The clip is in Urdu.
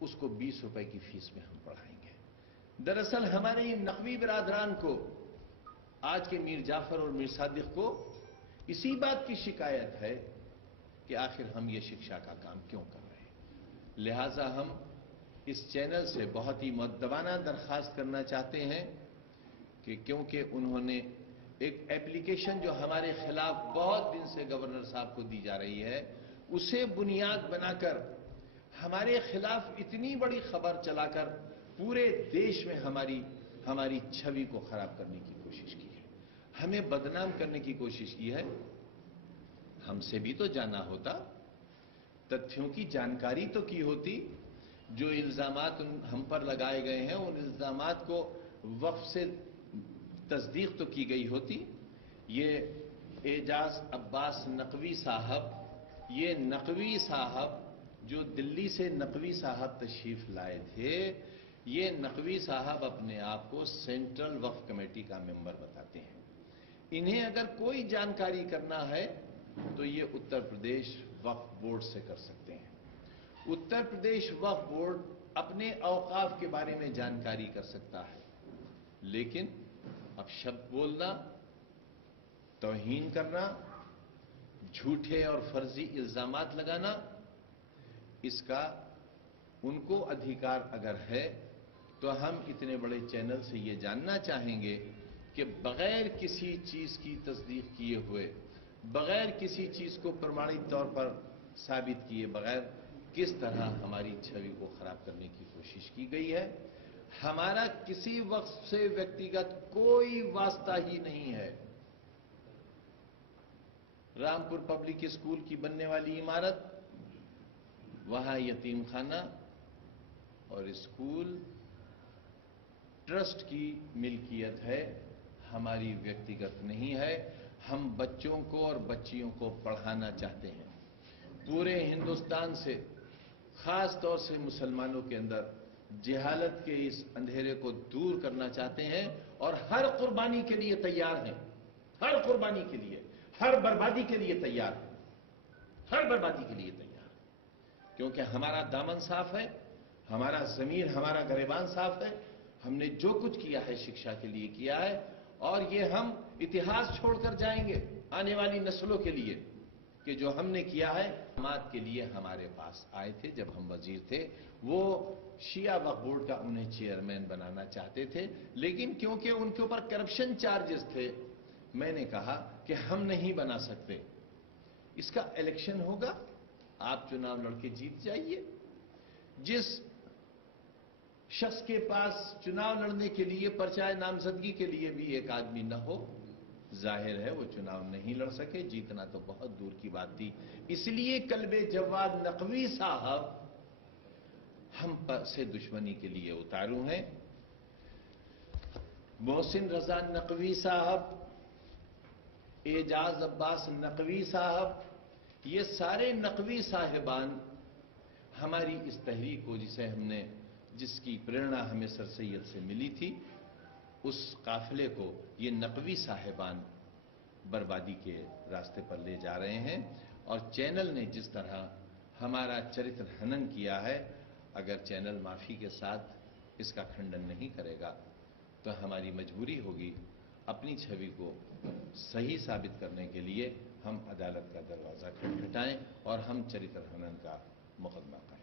اس کو 20 روپے کی فیس میں ہم پڑھائیں گے۔ دراصل ہمارے ان نقوی برادران کو، آج کے میر جعفر اور میر صادق کو اسی بات کی شکایت ہے کہ آخر ہم یہ شکشا کا کام کیوں کر رہے ہیں۔ لہذا ہم اس چینل سے بہت ہی مؤدبانہ درخواست کرنا چاہتے ہیں کہ کیونکہ انہوں نے ایک ایپلیکیشن جو ہمارے خلاف بہت دن سے گورنر صاحب کو دی جا رہی ہے، اسے بنیاد بنا کر ہمارے خلاف اتنی بڑی خبر چلا کر پورے دیش میں ہماری چھوی کو خراب کرنے کی کوشش کی ہے، ہمیں بدنام کرنے کی کوشش کی ہے۔ ہم سے بھی تو جانا ہوتا، تتھیوں کی جانکاری تو کی ہوتی، جو الزامات ہم پر لگائے گئے ہیں ان الزامات کو وقف سے تصدیق تو کی گئی ہوتی۔ یہ اعجاز عباس نقوی صاحب، یہ نقوی صاحب جو دلی سے نقوی صاحب تشریف لائے تھے، یہ نقوی صاحب اپنے آپ کو سینٹرل وقف کمیٹی کا ممبر بتاتے ہیں۔ انہیں اگر کوئی جانکاری کرنا ہے تو یہ اتر پردیش وقف بورڈ سے کر سکتے ہیں۔ اتر پردیش وقف بورڈ اپنے اوقاف کے بارے میں جانکاری کر سکتا ہے، لیکن اب شبد بولنا، توہین کرنا، جھوٹے اور فرضی الزامات لگانا، اس کا ان کو ادھیکار اگر ہے تو ہم اتنے بڑے چینل سے یہ جاننا چاہیں گے کہ بغیر کسی چیز کی تصدیق کیے ہوئے، بغیر کسی چیز کو پرمانک طور پر ثابت کیے بغیر کس طرح ہماری چھوی کو خراب کرنے کی کوشش کی گئی ہے۔ ہمارا کسی وقت سے ویکتیگت کوئی واسطہ ہی نہیں ہے۔ رامپور پبلک اسکول کی بننے والی عمارت، وہاں یتیم خانہ اور اسکول ٹرسٹ کی ملکیت ہے، ہماری ویکتیگت نہیں ہے۔ ہم بچوں کو اور بچیوں کو پڑھانا چاہتے ہیں، پورے ہندوستان سے، خاص طور سے مسلمانوں کے اندر جہالت کے اس اندھیرے کو دور کرنا چاہتے ہیں اور ہر قربانی کے لیے تیار ہیں، ہر قربانی کے لیے، ہر بربادی کے لیے تیار ہیں، ہر بربادی کے لیے تیار ہیں، کیونکہ ہمارا دامن صاف ہے، ہمارا ضمیر، ہمارا گریبان صاف ہے۔ ہم نے جو کچھ کیا ہے شکشا کے لیے کیا ہے، اور یہ ہم اتہاس چھوڑ کر جائیں گے آنے والی نسلوں کے لیے کہ جو ہم نے کیا ہے۔ جماعت کے لیے ہمارے پاس آئے تھے جب ہم وزیر تھے، وہ شیعہ وقف بورڈ کا انہیں چیئرمین بنانا چاہتے تھے، لیکن کیونکہ ان کے اوپر کرپشن چارجز تھے، میں نے کہا کہ ہم نہیں بنا سکتے، اس کا الیکشن ہوگا، آپ چناؤ لڑ کے جیت جائیے۔ جس شخص کے پاس چناؤ لڑنے کے لیے پرچہ نامزدگی کے لیے بھی ایک آدمی نہ ہو، ظاہر ہے وہ چناؤ نہیں لڑ سکے، جیتنا تو بہت دور کی بات تھی۔ اس لیے کلب جواد نقوی صاحب ہم سے دشمنی کے لیے اتارو ہیں۔ محسن رضا نقوی صاحب، اعجاز عباس نقوی صاحب، یہ سارے نقوی صاحبان ہماری اس تحریک کو، جس کی پریرنا ہمیں سر سید سے ملی تھی، اس قافلے کو یہ نقوی صاحبان بربادی کے راستے پر لے جا رہے ہیں۔ اور چینل نے جس طرح ہمارا چرتر ہنن کیا ہے، اگر چینل معافی کے ساتھ اس کا کھنڈن نہیں کرے گا تو ہماری مجبوری ہوگی اپنی چھوی کو صحیح ثابت کرنے کے لیے ہم عدالت کا دروازہ کھٹکھٹائیں اور ہم چرتر ہنن کا مقدمہ قائم